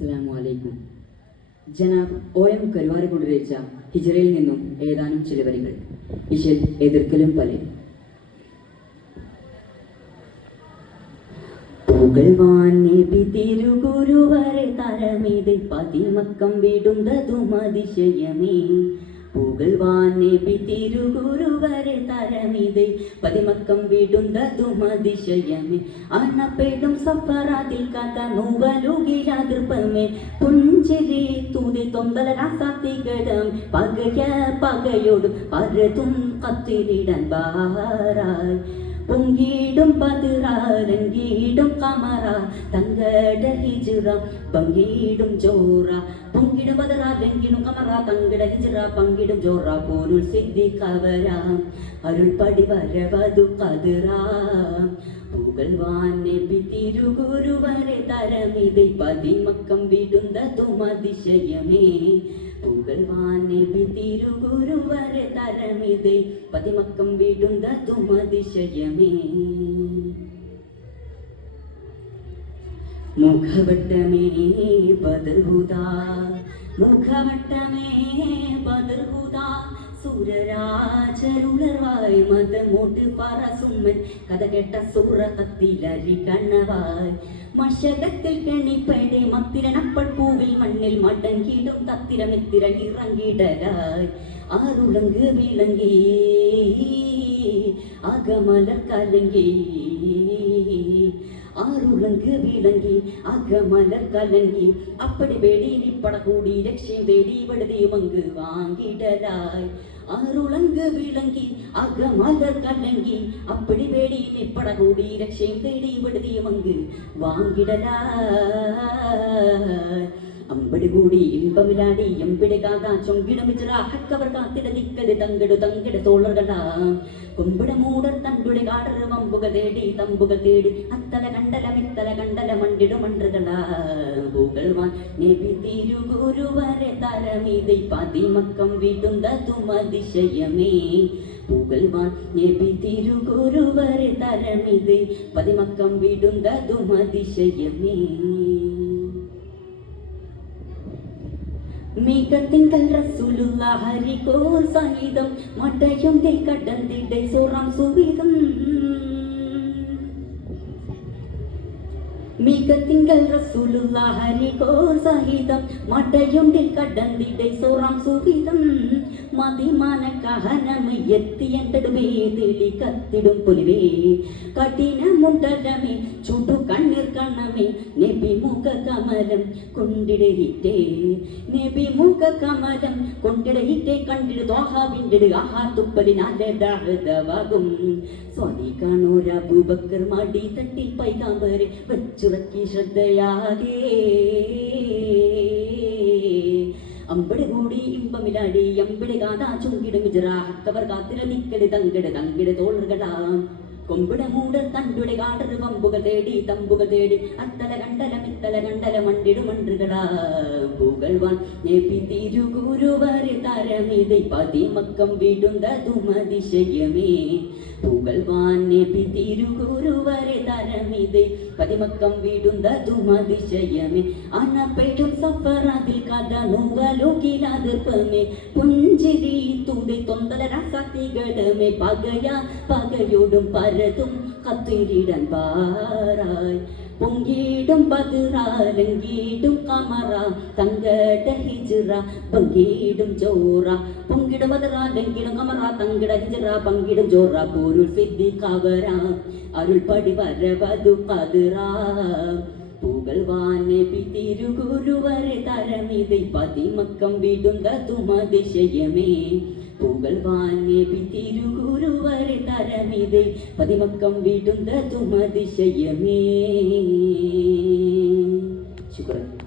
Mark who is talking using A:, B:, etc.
A: അസ്സലാമു അലൈക്കും. ജനാബ് O M കരുവാരി കൊണ്ടുവച്ച ഹിജറയിൽ നിന്നും ഏതാനും ചില വരികൾ. ഇശൽ എതിർക്കലും പല. തിരുഗുരുവരെ തരമിത് പതിമക്കം വിടുന്നതും അതിശയമേ. തിരുഗുരുവരെ തരമിത്. പതിമക്കം വിടുന്നതും അതിശയമേ. അന്നപ്പെടും സഫറാതിൽ കഥ നൂവലുകിലാതിർപ്പമേ പുഞ്ചിരി തൂതി തൊന്തല രാസാത്തികടം പകയ പകയോടും പരതും കത്തിരിടൻ ബാറായി പൊങ്കിടും പതിറാലങ്കിടും കമറ തങ്കട ഹിജിറ പങ്കിടും ചോറ പൊങ്കിടും പതിറാലെങ്കിലും കമറ തങ്കട ഹിജറ പങ്കിടും ജോറ. പോരുൾ സിദ്ധി കവര അരുൾ പടി വരവതു കതിറാ. പുകழ்വാൻ നബി തിരുഗുരുവരെ തരമിதை പതിമക്കം വിടുന്നതും അതിശയമേ പുകழ்വാൻ നബി തിരുഗുരുവരെ തരമിதை പതിമക്കം വിടുന്നതും അതിശയമേ. മുഖവട്ടമേ ബദർഹുദാ മുഖവട്ടമേ ബദർഹുദാ സുരരാജരുളർവായ് മതമോട്ട് പറസുമ്മൻ. കഥ കേട്ട സൂറകത്തിലരി കണ്ണവായ്. മഷകത്തിൽ കണിപ്പടെ മത്തിരണപ്പൾ പൂവിൽ മണ്ണിൽ മടങ്ങിടും തത്തിരമെത്തിര ഇറങ്ങിടലായി. ആറുളങ്ക് വിളങ്ങി അകമലർ കലങ്കി ആറുളങ്ക് വിളങ്ങി അകമലർ കലങ്കി അപ്പടി വേടി നിപ്പട കൂടി ലക്ഷ്യം തേടി വടുതിയും അങ്ങ് വാങ്ങിടലായി ആറുളങ്ക് വിളങ്ങി അകമലർ കലങ്കി അപ്പടി വേടി നിപ്പട കൂടി ലക്ഷ്യം തേടി വടുതിയും അങ്ങ് വാങ്ങിടലായി അമ്പടുകൂടി ഇമ്പമിലാടി എമ്പിടുകാക ചൊങ്കിടമിച്ചിറ അക്കവർ കാത്തിട നിക്കട് തങ്കട് തങ്കിട തോളർകള കൊമ്പിട മൂടർ തണ്ടുടെ കാടർ വമ്പുകൾ തേടി തമ്പുകൾ തേടി അത്തല കണ്ടല മിത്തല കണ്ടല മണ്ടിട മണ്ടുകള പൂകൾവാൻ നബി തിരുഗുരുവരെ തലമീതെ പതിമക്കം വീട്ടുന്നതും അതിശയമേ പുകൾവാൻ നബി തിരുഗുരുവരെ തലമിത് പതിമക്കം വീടുന്നതും അതിശയമേ മികത്തിങ്കൽ റസൂലുള്ള ഹരികോർ சாயுதம் மட்டையும் தே கடந்திடை சோறாம் சுவிதம் മികത്തിങ്കൽ റസൂലുള്ള ഹരികോർ സഹിതം சாயுதம் மட்டையும் தே கடந்திடை சோறாம் മതിമാന കഹനം എത്തിയണ്ടടുമേ തെളി കത്തിടും പുലിവേ കഠിനമുണ്ടലമേ ചുടു കണ്ണീർ കണ്ണമേ നബി മുഖ കമലം കൊണ്ടിടയിട്ടേ നബി മുഖ കമലം കൊണ്ടിടയിട്ടേ കണ്ടിട് ദോഹാവിൻ്റെ ആഹാ തുപ്പലിനാലതാകും സ്വാതി കാണോരബൂബക്കർ മടി തട്ടി പൈകാമ്പരെ വെച്ചുറക്കി ശ്രദ്ധയാകേ അമ്പടി കൂടി ഇമ്പമിലാടി അമ്പടി കാതാ ചുങ്കിടും മിജറാഹക്കവർ കാത്തിര നിക്കടി തങ്കട് തങ്കട് തോളുകളാ കൊമ്പിട മൂട് തണ്ടുടെ കാടറ് വമ്പുകൾ തേടി തമ്പുകൾ തേടി. അത്തല കണ്ടല മിത്തല കണ്ടല മണ്ടിടു മണ്ടുകളാ പുകഴ്വാൻ നബി തിരുഗുരുവരെ തരമിதை പതിമക്കം വിടുന്നതും അതിശയമേ പുകഴ്വാൻ നബി തിരുഗുരുവരെ തരമിதை പതിമക്കം വിടുന്നതും അതിശയമേ. അനപ്പെടും സഫറാതിൽ കഥ നൂവലോകിലാതിർപ്പമേ പുഞ്ചിരി തുടി തൊന്തല രാസാത്തികളമേ പകയ പകയോടും പരതും കത്തിരിടൻ പാറായി. പൊങ്കിടും ബദ്റാലങ്കിടും കമറ തങ്കട ഹിജറ പങ്കിടും ചോറ പൊങ്കിടും ബദ്റാലങ്കിടും കമറ തങ്കട ഹിജറ പങ്കിടും ചോറ പോരുൾ സിദ്ധി കവര അരുൾപടി വരവതു പതിറ പുകൾവാനബി തിരുഗുരുവരെ തരമിതൈ പതിമക്കം വിടുന്നതും അതിശയമേ പുകൾവാനബി തിരുഗുരു തരമിதை പതിമക്കം വിടുന്നതും അതിശയമേ ശുക്രൻ.